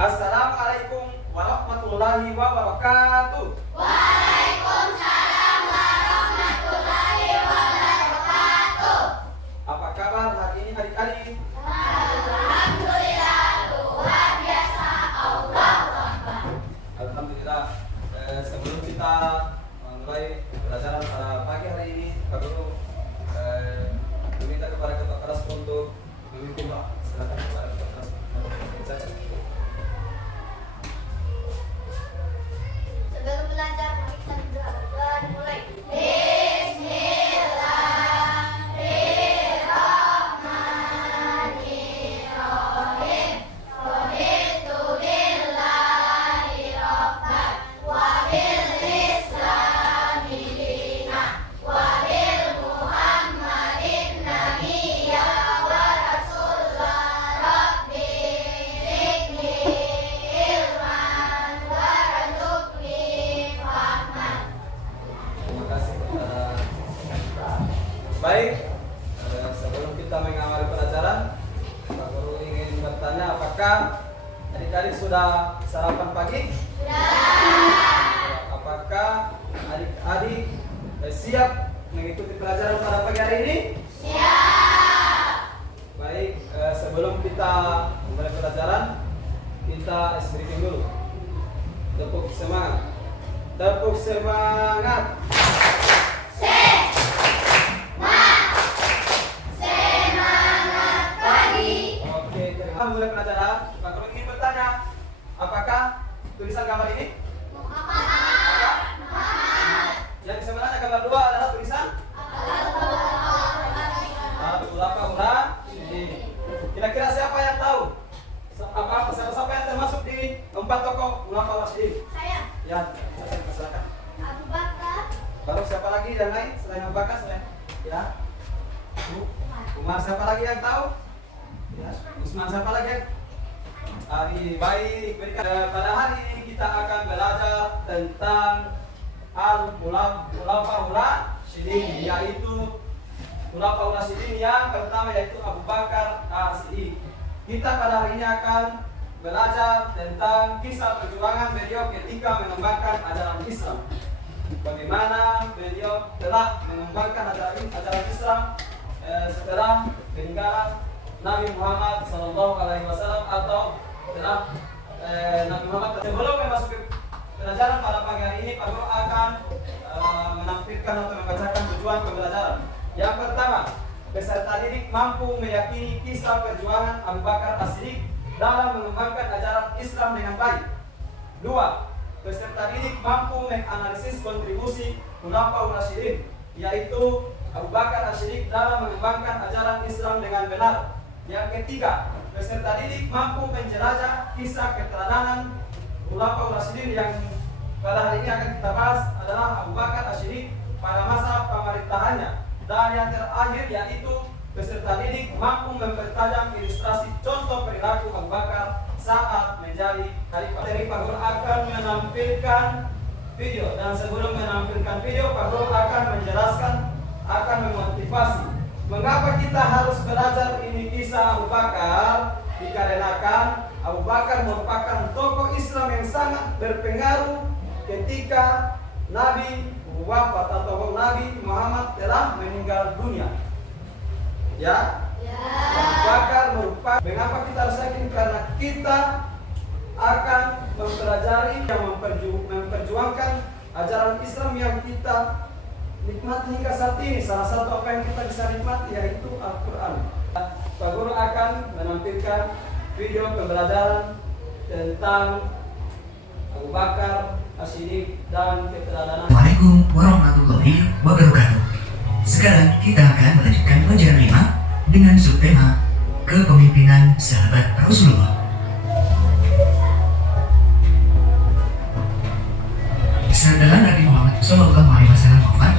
Assalamualaikum warahmatullahi wabarakatuh. Waalaikumsalam warahmatullahi wabarakatuh. Apa kabar hari ini adik-adik? Alhamdulillah, luar biasa. Allahu Akbar. Alhamdulillah. Sebelum kita mulai pelajaran pada pagi hari ini, Pak Guru meminta kepada ketua kelas untuk memimpin doa. Silakan kepada ketua kelas. Sebelum belajar, mari kita berdoa dan mulai. Bismillahirrahmanirrahim. Raditu billahi rabban wa bil islami dinan wa bil muhammadin nabiyya wa rasulullah. Rabbi zidni ilman warzuqni fahman. Terima kasih kepada baik. Sebelum kita mengawali pelajaran, Pak Guru ingin bertanya, apakah adik-adik sudah sarapan pagi? Apakah adik-adik siap mengikuti pelajaran pada pagi hari ini? Baik, sebelum kita mulai pelajaran, kita ice breathing dulu. Tepuk semangat. Tepuk semangat. Semangat pagi. Oke, kita mulai pelajaran. Pak Guru ingin bertanya, apakah tulisan gambar ini? Yang di sebelahnya gambar 2 adalah tulisan Khulafa Ar-Rasyidin. Kira-kira siapa yang tahu? Siapa yang termasuk di 4 tokoh Khulafa Ar-Rasyidin? Saya Ya, silakan. Abu Bakar, Baru siapa lagi yang lain selain Abu Bakar? Ya. Umar, siapa lagi yang tahu? Ya. Usman, siapa lagi? Ali. Baik. Pada hari ini kita akan belajar tentang Khulafa Ar-Rasyidin, yaitu Khulafa Ar-Rasyidin yang pertama yaitu Abu Bakar As-Siddiq. Kita pada hari ini akan belajar tentang kisah perjuangan beliau ketika mengembangkan ajaran Islam. Bagaimana beliau telah mengembangkan ajaran Islam setelah peninggalan Nabi Muhammad SAW atau setelah Nabi Muhammad. Sebelum memasuki pelajaran pada pagi hari ini, Pak Guru akan menampilkan atau membacakan tujuan pembelajaran. Yang pertama, peserta didik mampu meyakini kisah perjuangan Abu Bakar As-Siddiq dalam mengembangkan ajaran Islam dengan baik. 2. Peserta didik mampu menganalisis kontribusi Khulafa Ar-Rasyidin, yaitu Abu Bakar As-Siddiq dalam mengembangkan ajaran Islam dengan benar. Yang ketiga, peserta didik mampu menjelajah kisah keteladanan Khulafa Ar-Rasyidin yang pada hari ini akan kita bahas adalah Abu Bakar As-Siddiq pada masa pemerintahannya. Dan yang terakhir yaitu peserta didik mampu mempertajam ilustrasi contoh perilaku Abu Bakar saat menjadi khalifah. Dari Pak Guru akan menampilkan video, dan sebelum menampilkan video, Pak Guru akan menjelaskan, akan memotivasi mengapa kita harus belajar ini kisah Abu Bakar. Dikarenakan Abu Bakar merupakan tokoh Islam yang sangat berpengaruh ketika Nabi wafat atau Nabi Muhammad telah meninggal dunia. Ya. Abu Bakar merupakan, mengapa kita harus yakin? Karena kita akan mempelajari yang memperjuangkan ajaran Islam yang kita nikmati hingga saat ini. Salah satu apa yang kita bisa nikmati yaitu Al-Quran. Pak Guru akan menampilkan video pembelajaran tentang Abu Bakar As-Siddiq dan keteladanan. Assalamualaikum warahmatullahi wabarakatuh. Sekarang kita akan melanjutkan pelajaran 5 dengan subtema kepemimpinan sahabat Rasulullah. Setelah Nabi Muhammad SAW wafat,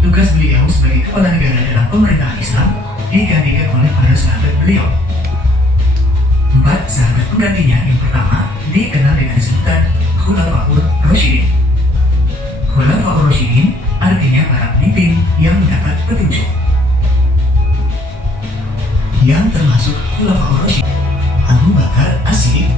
tugas beliau sebagai kepala negara dalam pemerintahan Islam digantikan oleh para sahabat beliau. 4 sahabat penggantinya yang pertama dikenal dengan sebutan Khulafaur Rasyidin. Khulafaur Rasyidin artinya para pemimpin yang mendapat petunjuk. Yang termasuk Khulafaur Rasyidin Abu Bakar As-Siddiq,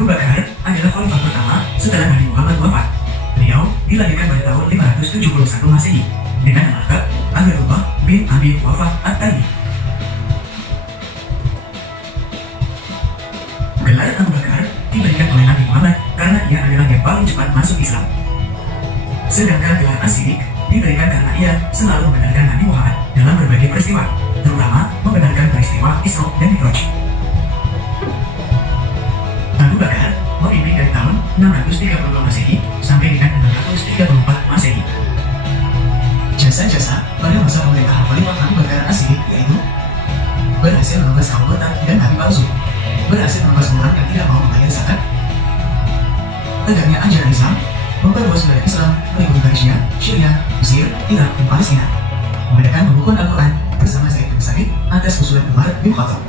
Abu Bakar adalah khalifah pertama setelah Nabi Muhammad wafat. Beliau dilahirkan pada tahun 571 Masehi dengan nama lengkap Abdullah bin Abi Quhafah At-Taymi. Gelar Abu Bakar diberikan oleh Nabi Muhammad karena ia adalah yang paling cepat masuk Islam. Sedangkan gelar As-Siddiq diberikan karena ia selalu membenarkan Nabi Muhammad dalam berbagai peristiwa, terutama membenarkan peristiwa Isra dan Mi'raj. Abu Bakar memimpin dari tahun 632 Masehi sampai dengan 634 Masehi. Jasa-jasa pada masa pemerintahan Khalifah Abu Bakar As-Siddiq yaitu berhasil menembus kaum botak dan nabi palsu, berhasil menembus orang yang tidak mau membayar zakat, tegaknya ajaran Islam, memperluas wilayah Islam meliputi Persia, Syria, Mesir, Irak, dan Palestina, mengadakan pembukuan Al-Quran bersama Zaid bin Sabit atas usulan Umar bin Khattab.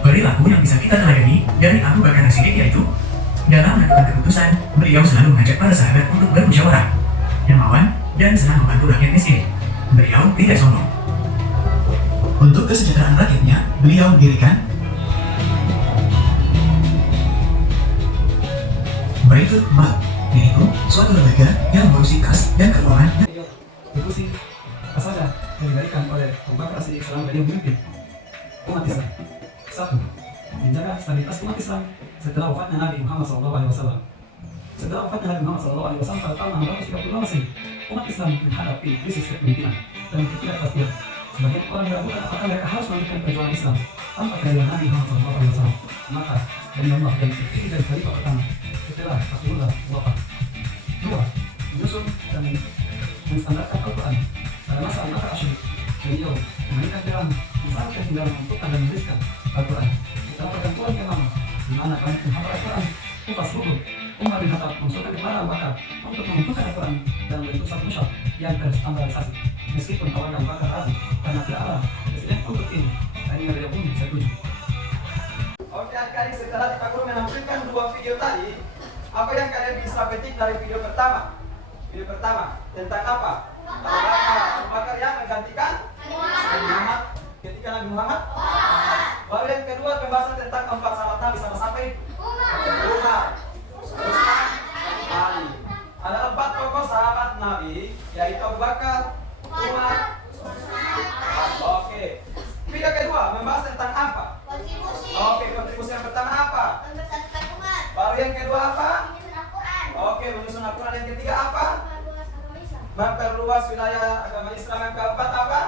Perilaku yang bisa kita teladani dari Abu Bakar As-Siddiq yaitu dalam menentukan keputusan, beliau selalu mengajak para sahabat untuk bermusyawarah, dermawan, dan senang membantu rakyat miskin. Beliau tidak sombong. Untuk kesejahteraan rakyatnya, beliau mendirikan Baitul Mal, yaitu suatu lembaga yang mengurusi kas dan keuangan. Diskusi apa saja yang diberikan oleh Abu Bakar As-Siddiq selama beliau memimpin umat Islam. 1. Menjaga stabilitas umat Islam setelah wafatnya Nabi Muhammad SAW. Setelah wafatnya Nabi Muhammad SAW pada tahun 632 Masehi, umat Islam menghadapi krisis kepemimpinan dan ketidakpastian. Sebagian orang meragukan apakah mereka harus melanjutkan perjuangan Islam tanpa kehadiran Nabi Muhammad SAW. Maka demi Allah dan terpilih dari khalifah pertama setelah Rasulullah wafat. 2. Menyusun dan menstandarkan Al-Quran pada masa Al-Bakar Asyir. Beliau memberikan jalan misalkan tinggal menentukan dan menuliskan Al-Quran setelah pergantian yang lama, di mana banyak menghafal Al-Quran. Kupas Ruhud, Umar bin Khattab mengusulkan kepada Abu Bakar untuk menentukan Al-Quran dalam bentuk satu mushaf yang terstandarisasi. Meskipun awalnya Abu Bakar ragu karena tidak ada presiden untuk ini, akhirnya beliau pun setuju. Oke, adik-adik, setelah Pak Guru menampilkan 2 video tadi, apa yang kalian bisa petik dari video pertama? Video pertama tentang apa? Abu Bakar yang menggantikan Nabi Muhammad ketika Nabi Muhammad. Lalu yang kedua pembahasan tentang 4 sahabat Nabi sama sampai Umar, Utsman, Ali. Ada 4 tokoh sahabat Nabi yaitu Abu Bakar, Umar, Oke. Video kedua membahas tentang apa? Kontribusi. Oke, kontribusi yang pertama apa? Mempersatukan umat. Baru yang kedua apa? Menyusun Al-Quran. Oke, menyusun Al-Quran. Yang ketiga apa? Memperluas agama Islam. Memperluas wilayah agama Islam. Yang keempat apa?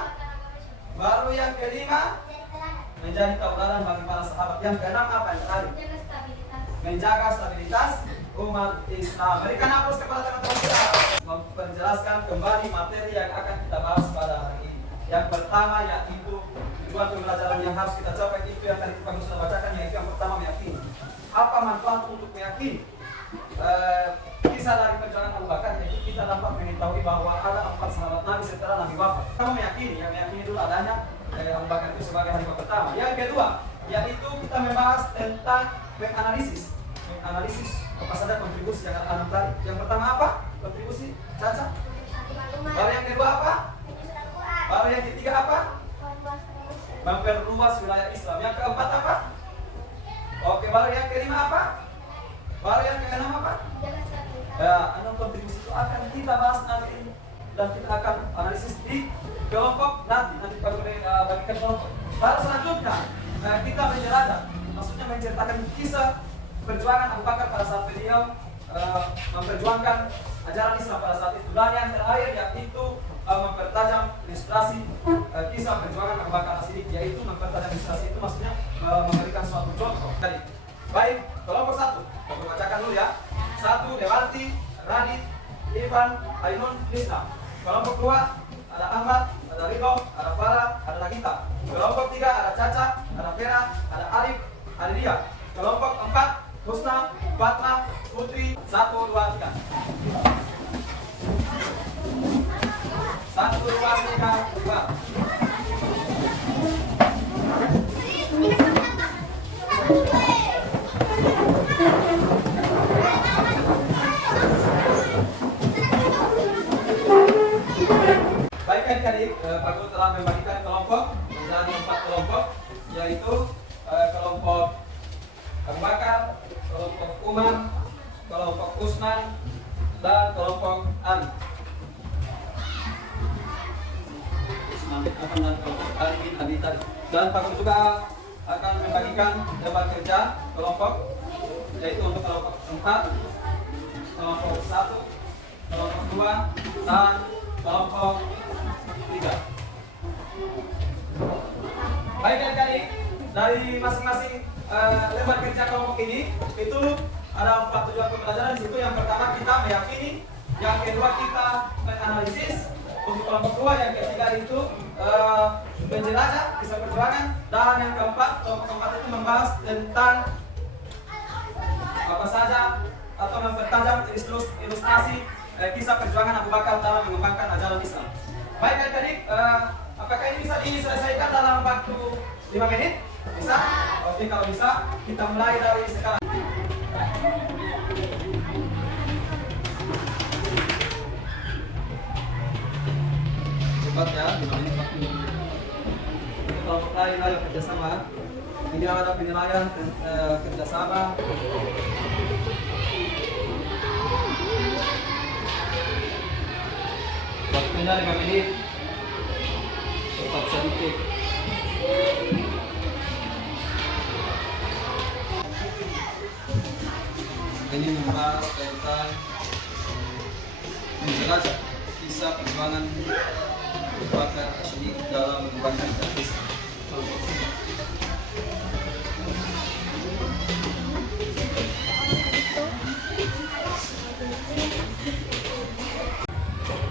Baru yang kelima, Menjadi teladan. menjadi tauladan bagi para sahabat. Yang keenam apa yang terakhir? Menjaga stabilitas. Menjaga stabilitas umat Islam. Berikan aplaus kepada teman-teman kita. Memperjelaskan kembali materi yang akan kita bahas pada hari ini. Yang pertama yaitu tujuan pembelajaran yang harus kita capai itu yang tadi kami sudah bacakan, yaitu yang pertama meyakini. Apa manfaat untuk meyakini? Kisah dari perjalanan Abu Bakar yaitu kita dapat mengetahui bahwa ada 4 sahabat Nabi setelah Nabi wafat. Kamu meyakini, yang meyakini dulu adanya Abu Bakar itu sebagai khalifah pertama. Yang kedua, yaitu kita membahas tentang menganalisis apa saja kontribusi yang ada tadi. Yang pertama apa? Kontribusi Caca. Mempersatukan umat. Baru yang kedua apa? Menyusun Al-Quran. Baru yang ketiga apa? Memperluas agama Islam. Memperluas wilayah Islam. Yang keempat apa? Oke, baru yang kelima apa? Baru yang keenam apa? Menjaga stabilitas. Ya, 6 kontribusi itu akan kita bahas nanti dan kita akan analisis di kelompok nanti kita bagikan kelompok. Baru selanjutnya kita menjelajah, maksudnya menceritakan kisah perjuangan Abu Bakar pada saat beliau memperjuangkan ajaran Islam pada saat itu. Dan yang terakhir yaitu mempertajam ilustrasi kisah perjuangan Abu Bakar As-Siddiq, yaitu mempertajam ilustrasi itu maksudnya memberikan suatu contoh. Baik, kelompok 1, kita bacakan dulu ya. 1, Dewanti, Radit, Ivan, Ainun, Lisna. Kelompok 2, ada Ahmad, ada Ridho, ada Farah, ada Nagita. Kelompok 3, ada Caca, ada Vera, ada Alif, ada Dia. Kelompok 4, Husna, Fatma, Putri. 1, 2, 3. 1, 2, 3, 5. Baik adik-adik, Pak Guru telah membagikan kelompok menjadi 4 kelompok, yaitu kelompok kelompok Abu Bakar, kelompok Umar, kelompok Utsman, dan kelompok Ali. Utsman bin Affan dan kelompok Ali bin Abi Thalib. Dan Pak Guru juga akan membagikan lembar kerja kelompok, yaitu untuk kelompok 4, kelompok 1, kelompok 2, dan kelompok 3. Baik adik-adik, dari masing-masing lembar kerja kelompok ini itu ada 4 tujuan pembelajaran. Di situ yang pertama kita meyakini, yang kedua kita menganalisis, untuk kelompok 2 yang ketiga itu menjelajah kisah perjuangan, dan yang keempat kelompok keempat itu membahas tentang apa saja atau mempertajam ilustrasi kisah perjuangan Abu Bakar dalam mengembangkan ajaran Islam. Baik adik-adik, apakah ini bisa diselesaikan dalam waktu 5 menit? Bisa? Oke, kalau bisa kita mulai dari sekarang. Cepat ya, 5 menit waktu. Kelompok lain ayo kerjasama. Ini ada penilaian kerjasama. Waktunya 5 menit. Cepat sedikit. Ini membahas tentang menjelajah kisah perjuangan Abu Bakar As-Siddiq dalam mengembangkan Islam.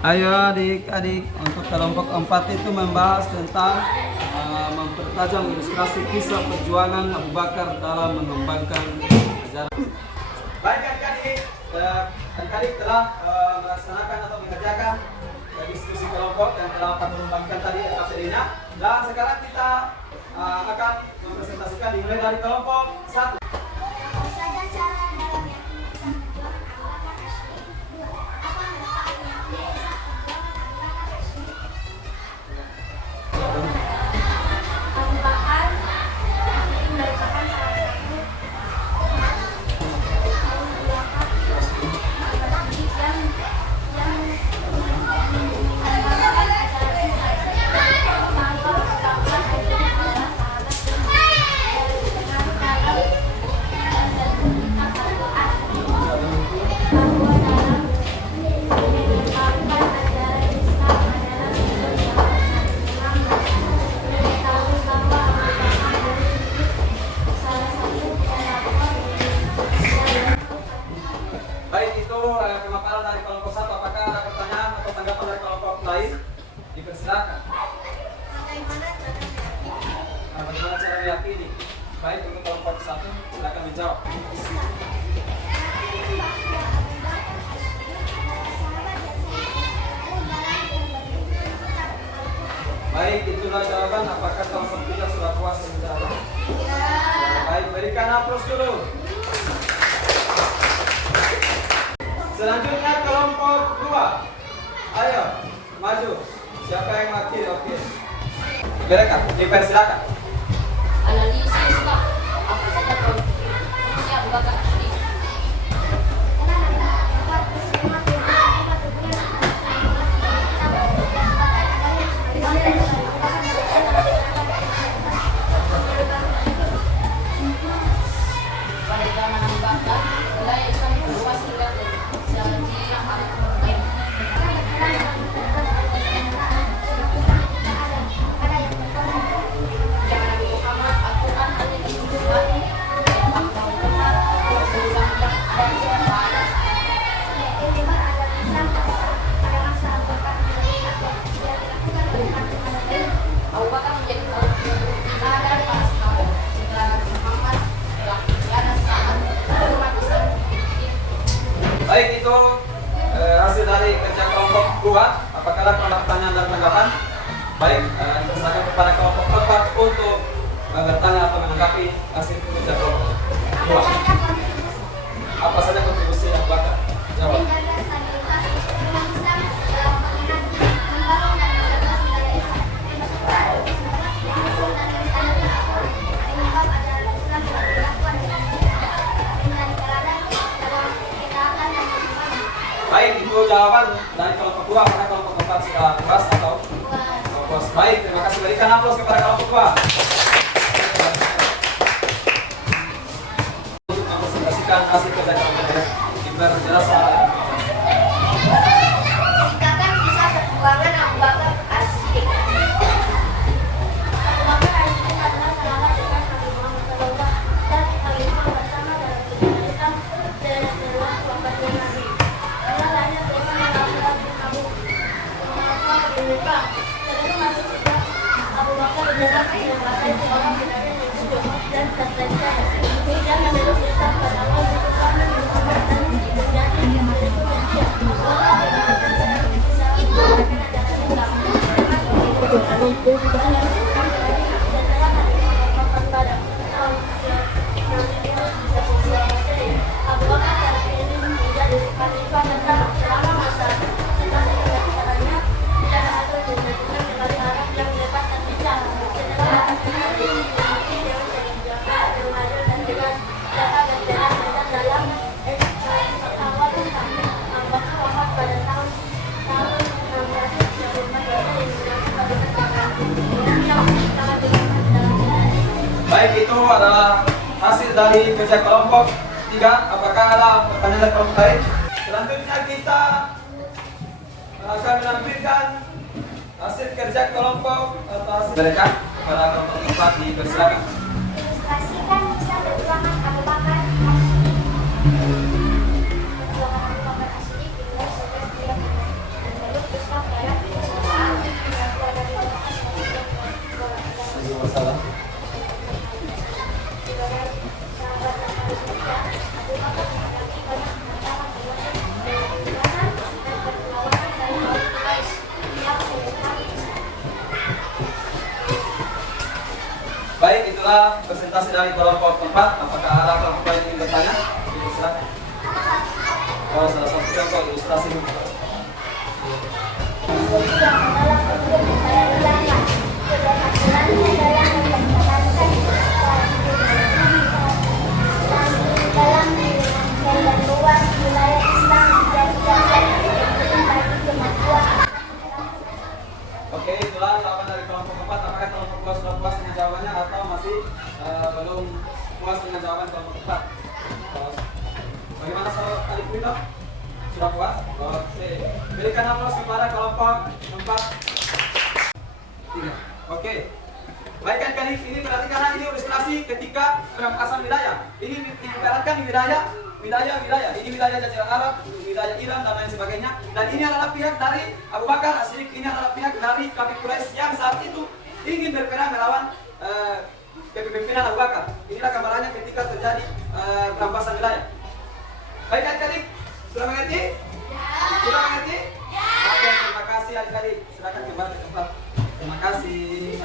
Ayo adik-adik, untuk kelompok 4 itu membahas tentang mempertajam ilustrasi kisah perjuangan Abu Bakar dalam mengembangkan ajaran. Baik adik-adik, adik-adik telah melaksanakan atau mengerjakan diskusi kelompok yang telah Pak Guru bagikan tadi materi-nya, dan sekarang kita akan mempresentasikan dimulai dari kelompok 1. Apa saja cara dalam yang kisah perjuangan Abu Bakar As-Siddiq? 2. Apa manfaat yang kisah perjuangan Abu Bakar As-Siddiq? Abu Bakar merupakan salah satu Baik, itu pemaparan dari kelompok 1. Apakah ada pertanyaan atau tanggapan dari kelompok lain? Dipersilakan. Bagaimana cara meyakini? Baik, untuk kelompok 1 silakan menjawab. Baik, itulah jawaban. Apakah kelompok kita sudah puas menjawab? Baik, berikan aplaus dulu. Selanjutnya kelompok 2. Ayo, maju. Siapa yang wakil? Oke. Mereka, dipersilakan. Analisis Pak, apa saja kontribusi Abu Bakar As-Siddiq? Pada zaman Abu Bakar, wilayah Islam berluas hingga ke Syria, Al-Quran. Zaman Nabi Muhammad, Al-Quran hanya diturunkan yang benar berulang yang ada di dalam. Abu Bakar menjadi teladan para sahabat. Setelah Nabi Muhammad telah berjalan saat umat Islam dipimpin. Baik, itu hasil dari kerja kelompok 2. Apakah ada pertanyaan dan tanggapan? Baik, dipersilakan kepada kelompok 4 untuk bertanya atau menanggapi hasil kerja kelompok 2. Apa saja kontribusi Abu Bakar? Jawab. Menjaga stabilitas umat Islam dalam mengingat, membangun dan menjaga budaya Islam, penyebab ajaran Islam jawaban dari kelompok 2, apakah kelompok 4 sudah puas atau puas? Baik, terima kasih. Berikan aplaus kepada kelompok 2. Untuk mempresentasikan hasil kerja kelompok ya. Diperjelas Tingkatkan kisah perjuangan Abu Bakar As-Siddiq. Abu Bakar As-Siddiq adalah sahabat dekat Nabi Muhammad SAW dan khalifah pertama dalam sejarah Islam setelah wafatnya Nabi. Dia lahir dengan nama Abdullah bin Abu Bakar bin Bakar. Sebelum masuk Islam, Abu Bakar adalah seorang pedagang yang jujur dan terpercaya. Dia memeluk Islam pada awal Islam Nabi Muhammad dan menjadi Abu Bakar terpilih menjadi khalifah pertama selama masa setelahnya dan atau dimajukan kembali Arab yang bebas dan bijak. Setelah akhirnya dimiliki dengan kebijakan yang adil dan tegas dapat berjalan dengan dalam awal sampai Abu Bakar wafat pada tahun 1645. baik, itu adalah hasil dari kerja kelompok 3. Apakah ada pertanyaan dari kelompok lain? Selanjutnya kita akan menampilkan hasil kerja kelompok atau hasil mereka pada kelompok 4. Dipersilakan. Ilustrasikan kisah perjuangan Abu Bakar As-Siddiq. Perjuangan Abu Bakar As-Siddiq dimulai sejak dia memeluk Islam pada saat keluar dari Masalah. Abu Bakar memiliki banyak pengalaman termasuk perjuangan dan perlawanan dari kaum Quraisy yang menyerang Islam. Baik, itulah presentasi dari kelompok 4. Apakah ada kelompok lain yang ingin bertanya? Silakan. Oh, salah satu contoh ilustrasi. Yang adalah bentuk kebayaan keberhasilannya dalam mempertahankan dalam dan luas wilayah Islam menjadi dasar penting bagi kemajuan. Oke, itulah jawaban dari kelompok 4. Apakah kelompok 2 sudah puas dengan jawabannya atau masih belum puas dengan jawaban kelompok 4? Bagaimana soal adik Wino? Sudah puas? Oke. Berikan aplaus kepada kelompok 4. 3. Oke. Baik kan ini berarti karena ini ilustrasi ketika perampasan wilayah. Ini ibaratkan wilayah. Ini wilayah Jazirah Arab, wilayah Iran dan lain sebagainya. Dan ini adalah pihak dari Abu Bakar As-Siddiq. Ini adalah pihak dari kafir Quraisy yang saat itu ingin berperang melawan kepemimpinan Abu Bakar. Inilah gambarannya ketika terjadi perampasan wilayah. Baik adik-adik, sudah mengerti? Sudah mengerti? Oke, terima kasih adik-adik. Silakan kembali ke tempat. Terima kasih.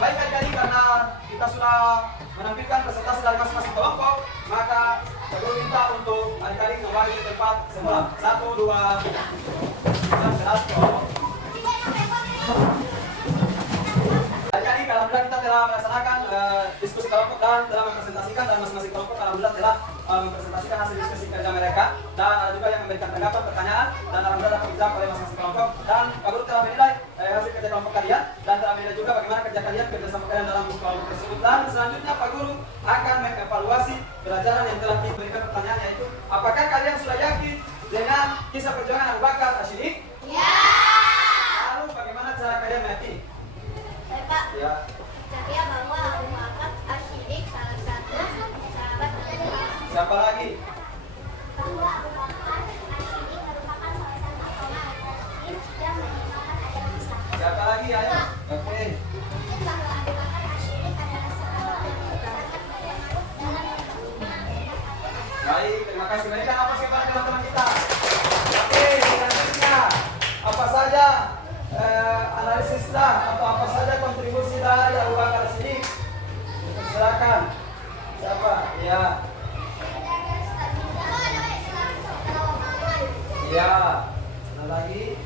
Baik adik-adik, karena kita sudah menampilkan presentasi dari masing-masing kelompok, maka saya minta untuk adik-adik kembali ke tempat semula. 1, 2, 3, kelompok. Adik-adik, alhamdulillah kita telah melaksanakan diskusi kelompok dan telah mempresentasikan, dan masing-masing kelompok alhamdulillah telah mempresentasikan hasil diskusi kerja mereka, dan ada juga yang memberikan tanggapan, pertanyaan, dan alhamdulillah dapat dijawab oleh masing-masing kelompok. Dan Pak Guru telah menilai hasil kerja kelompok kalian, dan telah menilai juga bagaimana kerja kalian, kerjasama kalian dalam kelompok tersebut. Dan selanjutnya Pak Guru akan mengevaluasi pelajaran yang telah diberikan. Pertanyaan yaitu, apakah kalian sudah yakin dengan kisah perjuangan Abu Bakar As-Siddiq? Ya. Lalu bagaimana cara kalian meyakini? Saya Pak, Ya. percaya bahwa Abu Bakar As-Siddiq salah satu sahabat Nabi. Siapa lagi? Bahwa Abu Bakar As-Siddiq merupakan salah satu orang yang mengenalkan ajaran Islam. Siapa lagi? Ayo. Oke. Mungkin bahwa Abu Bakar As-Siddiq adalah seorang yang sangat berpengaruh dalam Baik, terima kasih. Berikan apa kepada teman-teman kita. Oke, selanjutnya apa saja analisisnya atau apa saja kontribusi dari Abu Bakar As-Siddiq? Silakan. Siapa? Ya. Ya. Ada lagi?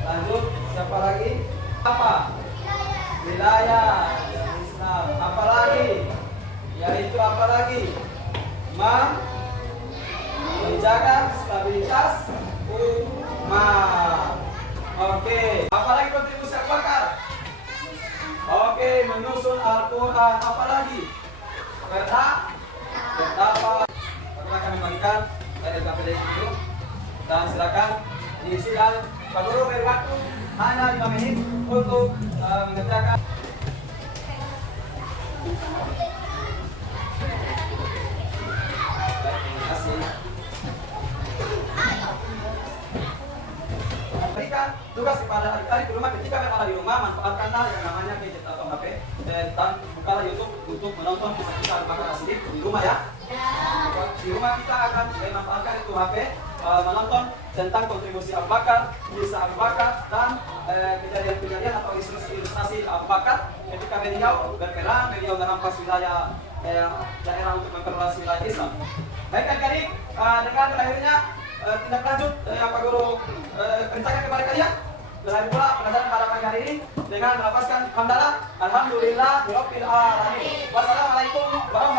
Lanjut. Siapa lagi? Apa? Wilayah Islam. Apa lagi? Yaitu apa lagi? menjaga stabilitas umat. Oke, apalagi kontribusi Abu Bakar? Oke, menyusun Al-Quran. Apalagi? Betapa akan memberikan dari KPD itu. Dan silakan diisi dan Pak Guru beri waktu hanya 5 menit untuk mengerjakan. Baik, terima kasih. Berikan tugas kepada adik-adik di rumah ketika mereka di rumah, manfaatkanlah yang namanya gadget atau HP dan bukalah YouTube untuk menonton kisah-kisah Abu Bakar As-Siddiq di rumah ya. Di rumah kita akan manfaatkan itu HP, menonton tentang kontribusi Abu Bakar, kisah Abu Bakar dan kejadian-kejadian atau ilustrasi Abu Bakar ketika beliau berperang, beliau merampas wilayah daerah untuk memperluas wilayah Islam. Baik adik-adik, dengan terakhirnya tindak lanjut yang Pak Guru perintahkan kepada kalian. Berakhir pula pelajaran pada pagi hari ini dengan melafazkan hamdalah alhamdulillah rabbil alamin. Wassalamualaikum warahmatullahi wabarakatuh.